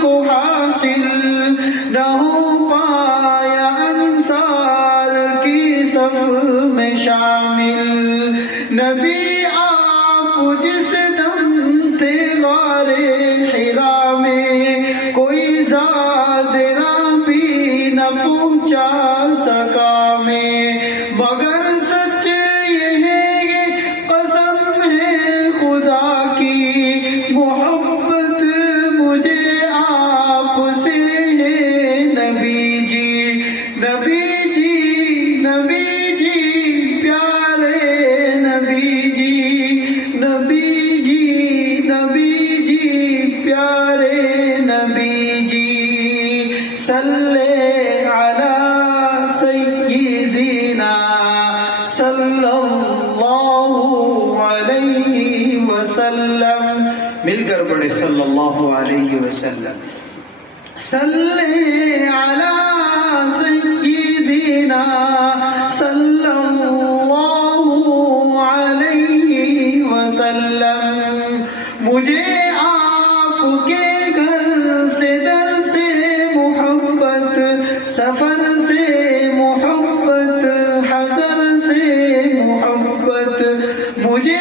کو حاصل نہ ہو پایا انصار کی صف میں شامل. نبی آپ جس دم تھے غار حرا میں کوئی زاد راہ بھی نہ پہنچا سکا میں. مگر سچ یہ ہے قسم ہے خدا کی محبت مجھے آپ سے ہے نبی جی. نبی جی نبی جی پیارے نبی جی. نبی جی نبی جی پیارے نبی جی. صلی علی سیدنا صلی اللہ علیہ وسلم. مل کر پڑھے صلی اللہ علیہ وسلم. صلی علی سیدنا صلی اللہ علیہ وسلم. مجھے آپ کے گھر سے در سے محبت, سفر سے محبت, حضر سے محبت. مجھے